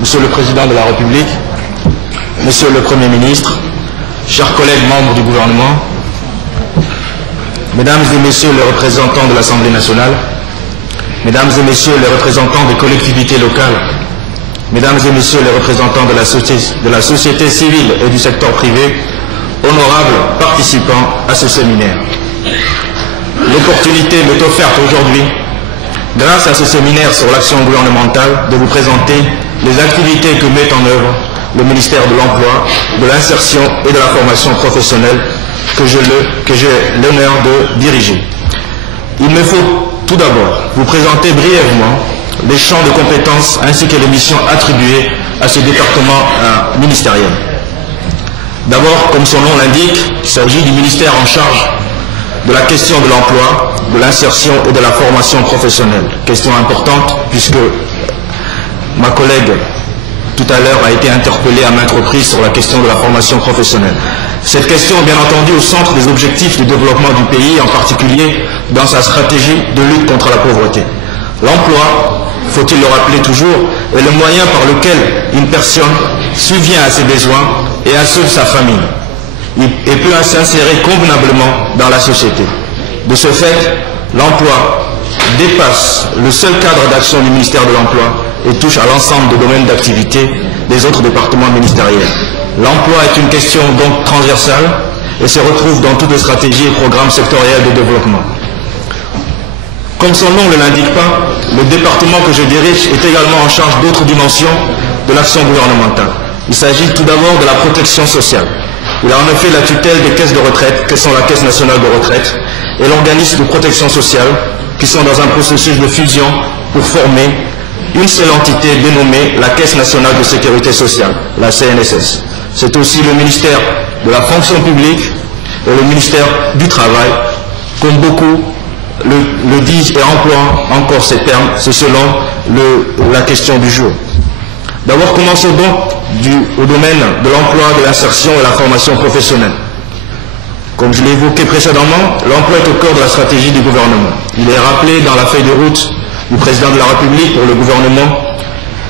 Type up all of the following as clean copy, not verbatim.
Monsieur le Président de la République, Monsieur le Premier ministre, chers collègues membres du gouvernement, Mesdames et Messieurs les représentants de l'Assemblée nationale, Mesdames et Messieurs les représentants des collectivités locales, Mesdames et Messieurs les représentants de la société civile et du secteur privé, honorables participants à ce séminaire. L'opportunité m'est offerte aujourd'hui, grâce à ce séminaire sur l'action gouvernementale, de vous présenter les activités que met en œuvre le ministère de l'Emploi, de l'Insertion et de la Formation professionnelle que j'ai l'honneur de diriger. Il me faut tout d'abord vous présenter brièvement les champs de compétences ainsi que les missions attribuées à ce département ministériel. D'abord, comme son nom l'indique, il s'agit du ministère en charge de la question de l'emploi, de l'insertion et de la formation professionnelle. Question importante puisque ma collègue tout à l'heure a été interpellée à maintes reprises sur la question de la formation professionnelle. Cette question est bien entendu au centre des objectifs de développement du pays, en particulier dans sa stratégie de lutte contre la pauvreté. L'emploi, faut-il le rappeler toujours, est le moyen par lequel une personne subvient à ses besoins et à ceux de sa famille et peut s'insérer convenablement dans la société. De ce fait, l'emploi dépasse le seul cadre d'action du ministère de l'Emploi et touche à l'ensemble des domaines d'activité des autres départements ministériels. L'emploi est une question donc transversale et se retrouve dans toutes les stratégies et programmes sectoriels de développement. Comme son nom ne l'indique pas, le département que je dirige est également en charge d'autres dimensions de l'action gouvernementale. Il s'agit tout d'abord de la protection sociale. Il a en effet la tutelle des caisses de retraite, que sont la Caisse nationale de retraite, et l'organisme de protection sociale, qui sont dans un processus de fusion pour former une seule entité dénommée la Caisse nationale de sécurité sociale, la CNSS. C'est aussi le ministère de la fonction publique et le ministère du travail, comme beaucoup le disent et emploient encore ces termes, c'est selon la question du jour. D'abord, commençons donc au domaine de l'emploi, de l'insertion et la formation professionnelle. Comme je l'ai évoqué précédemment, l'emploi est au cœur de la stratégie du gouvernement. Il est rappelé dans la feuille de route du président de la République pour le gouvernement,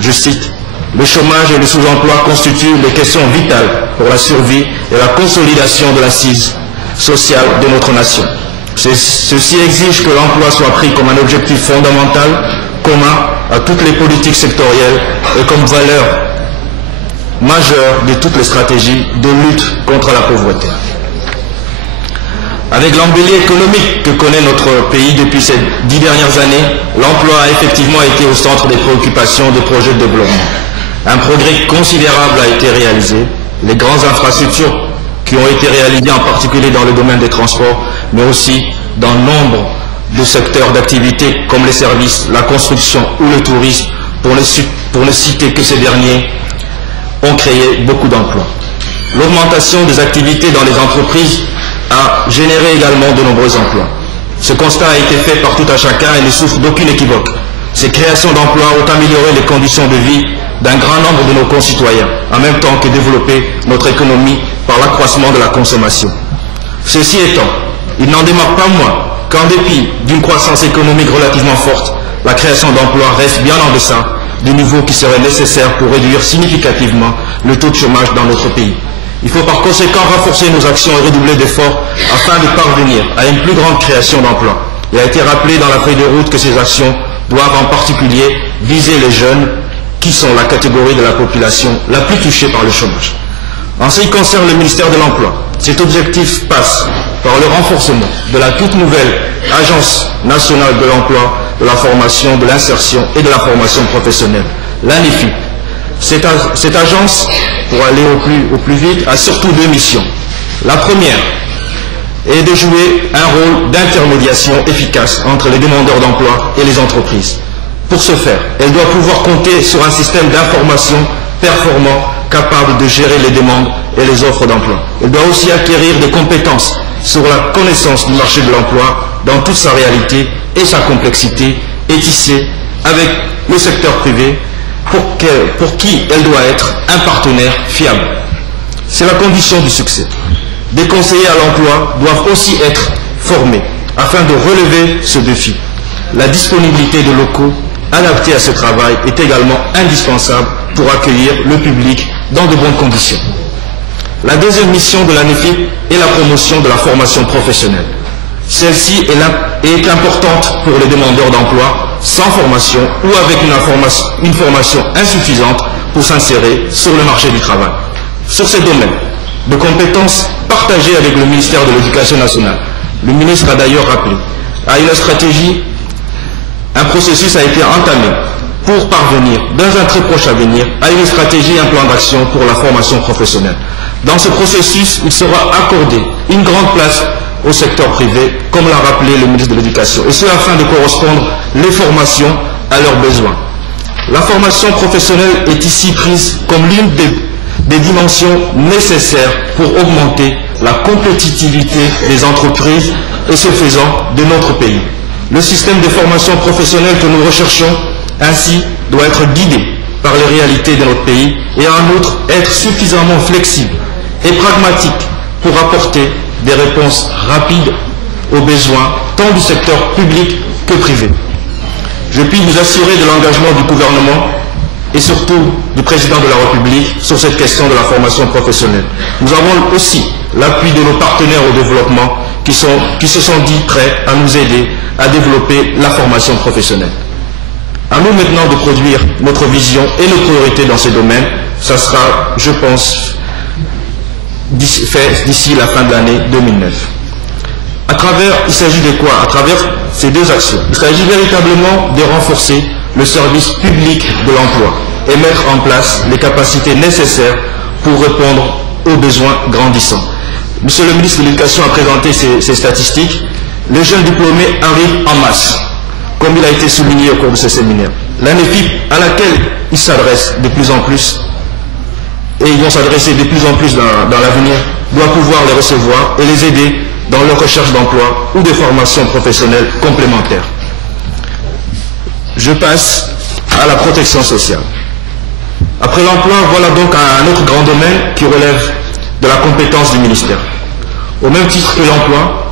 je cite, « Le chômage et le sous-emploi constituent des questions vitales pour la survie et la consolidation de l'assise sociale de notre nation. Ceci exige que l'emploi soit pris comme un objectif fondamental, commun à toutes les politiques sectorielles et comme valeur majeure de toutes les stratégies de lutte contre la pauvreté. » Avec l'embellie économique que connaît notre pays depuis ces 10 dernières années, l'emploi a effectivement été au centre des préoccupations des projets de développement. Un progrès considérable a été réalisé. Les grandes infrastructures qui ont été réalisées en particulier dans le domaine des transports, mais aussi dans nombre de secteurs d'activité comme les services, la construction ou le tourisme, pour ne citer que ces derniers, ont créé beaucoup d'emplois. L'augmentation des activités dans les entreprises a généré également de nombreux emplois. Ce constat a été fait par tout un chacun et ne souffre d'aucune équivoque. Ces créations d'emplois ont amélioré les conditions de vie d'un grand nombre de nos concitoyens, en même temps que développer notre économie par l'accroissement de la consommation. Ceci étant, il n'en demeure pas moins qu'en dépit d'une croissance économique relativement forte, la création d'emplois reste bien en deçà du niveau qui serait nécessaire pour réduire significativement le taux de chômage dans notre pays. Il faut par conséquent renforcer nos actions et redoubler d'efforts afin de parvenir à une plus grande création d'emplois. Il a été rappelé dans la feuille de route que ces actions doivent en particulier viser les jeunes qui sont la catégorie de la population la plus touchée par le chômage. En ce qui concerne le ministère de l'Emploi, cet objectif passe par le renforcement de la toute nouvelle Agence nationale de l'emploi, de la formation, de l'insertion et de la formation professionnelle, l'ANEFI. Cette agence, pour aller au plus vite, a surtout deux missions. La première est de jouer un rôle d'intermédiation efficace entre les demandeurs d'emploi et les entreprises. Pour ce faire, elle doit pouvoir compter sur un système d'information performant, capable de gérer les demandes et les offres d'emploi. Elle doit aussi acquérir des compétences sur la connaissance du marché de l'emploi dans toute sa réalité et sa complexité et tisser avec le secteur privé pour qui elle doit être un partenaire fiable. C'est la condition du succès. Des conseillers à l'emploi doivent aussi être formés afin de relever ce défi. La disponibilité de locaux adaptés à ce travail est également indispensable pour accueillir le public dans de bonnes conditions. La deuxième mission de l'ANEFIP est la promotion de la formation professionnelle. Celle-ci est importante pour les demandeurs d'emploi sans formation ou avec une formation insuffisante pour s'insérer sur le marché du travail. Sur ces domaines de compétences partagées avec le ministère de l'Éducation nationale, le ministre a d'ailleurs rappelé, à une stratégie, un processus a été entamé pour parvenir, dans un très proche avenir, à une stratégie et un plan d'action pour la formation professionnelle. Dans ce processus, il sera accordé une grande place au secteur privé, comme l'a rappelé le ministre de l'Éducation, et ce afin de correspondre les formations à leurs besoins. La formation professionnelle est ici prise comme l'une des dimensions nécessaires pour augmenter la compétitivité des entreprises et ce faisant de notre pays. Le système de formation professionnelle que nous recherchons ainsi doit être guidé par les réalités de notre pays et en outre être suffisamment flexible et pragmatique pour apporter des réponses rapides aux besoins tant du secteur public que privé. Je puis vous assurer de l'engagement du gouvernement et surtout du président de la République sur cette question de la formation professionnelle. Nous avons aussi l'appui de nos partenaires au développement qui se sont dit prêts à nous aider à développer la formation professionnelle. À nous maintenant de produire notre vision et nos priorités dans ces domaines. Ça sera, je pense, fait d'ici la fin de l'année 2009. Il s'agit de quoi? À travers ces deux actions, il s'agit véritablement de renforcer le service public de l'emploi et mettre en place les capacités nécessaires pour répondre aux besoins grandissants. Monsieur le ministre de l'Éducation a présenté ces statistiques. Les jeunes diplômés arrivent en masse, comme il a été souligné au cours de ce séminaire. L'ANEFIP, à laquelle ils s'adressent de plus en plus, et ils vont s'adresser de plus en plus dans l'avenir, doit pouvoir les recevoir et les aider dans leur recherche d'emploi ou de formation professionnelle complémentaire. Je passe à la protection sociale. Après l'emploi, voilà donc un autre grand domaine qui relève de la compétence du ministère. Au même titre que l'emploi,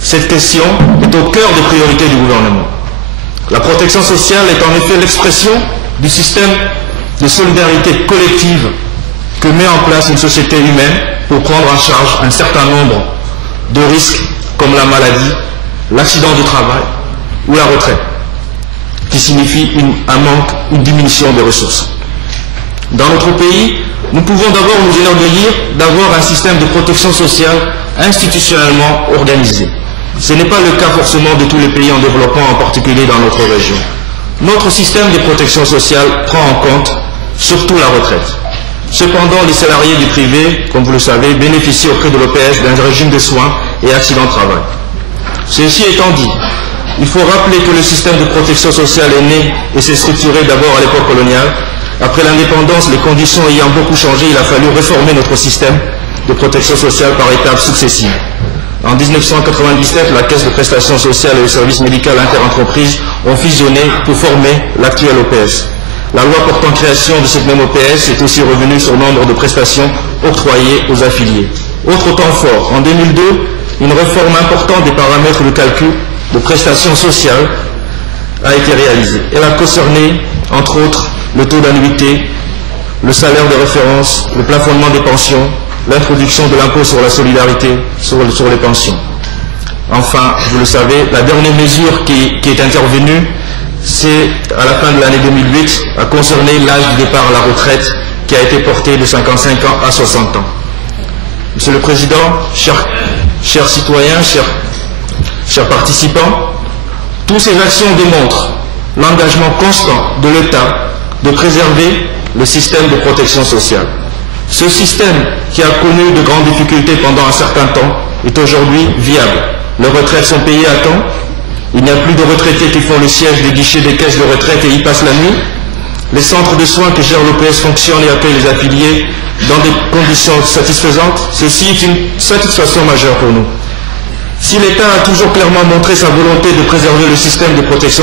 cette question est au cœur des priorités du gouvernement. La protection sociale est en effet l'expression du système de solidarité collective que met en place une société humaine pour prendre en charge un certain nombre de risques comme la maladie, l'accident du travail ou la retraite, qui signifie un manque, une diminution des ressources. Dans notre pays, nous pouvons d'abord nous enorgueillir d'avoir un système de protection sociale institutionnellement organisé. Ce n'est pas le cas forcément de tous les pays en développement, en particulier dans notre région. Notre système de protection sociale prend en compte surtout la retraite. Cependant, les salariés du privé, comme vous le savez, bénéficient auprès de l'OPS d'un régime de soins et accidents de travail. Ceci étant dit, il faut rappeler que le système de protection sociale est né et s'est structuré d'abord à l'époque coloniale. Après l'indépendance, les conditions ayant beaucoup changé, il a fallu réformer notre système de protection sociale par étapes successives. En 1997, la Caisse de prestations sociales et le service médical interentreprises ont fusionné pour former l'actuel OPS. La loi portant création de cette même OPS est aussi revenue sur le nombre de prestations octroyées aux affiliés. Autre temps fort, en 2002, une réforme importante des paramètres de calcul de prestations sociales a été réalisée. Elle a concerné, entre autres, le taux d'annuité, le salaire de référence, le plafonnement des pensions, l'introduction de l'impôt sur la solidarité sur les pensions. Enfin, vous le savez, la dernière mesure qui est intervenue, c'est à la fin de l'année 2008, a concerné l'âge du départ à la retraite qui a été porté de 55 ans à 60 ans. Monsieur le Président, chers citoyens, chers participants, toutes ces actions démontrent l'engagement constant de l'État de préserver le système de protection sociale. Ce système, qui a connu de grandes difficultés pendant un certain temps, est aujourd'hui viable. Les retraites sont payées à temps. Il n'y a plus de retraités qui font le siège des guichets des caisses de retraite et y passent la nuit. Les centres de soins que gère l'OPS fonctionnent et accueillent les affiliés dans des conditions satisfaisantes. Ceci est une satisfaction majeure pour nous. Si l'État a toujours clairement montré sa volonté de préserver le système de protection